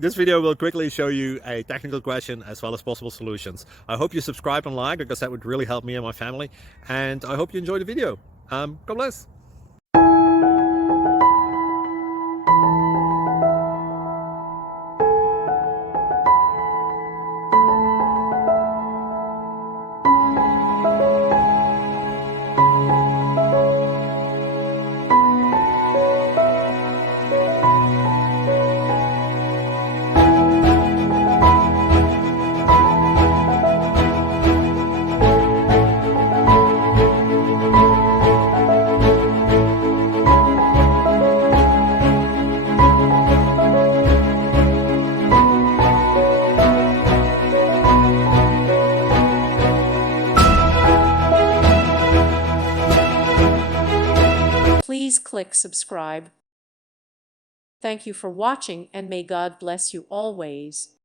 This video will quickly show you a technical question as well as possible solutions. I hope you subscribe and like, because that would really help me and my family. And I hope you enjoy the video. God bless. Please click subscribe. Thank you for watching, and may God bless you always.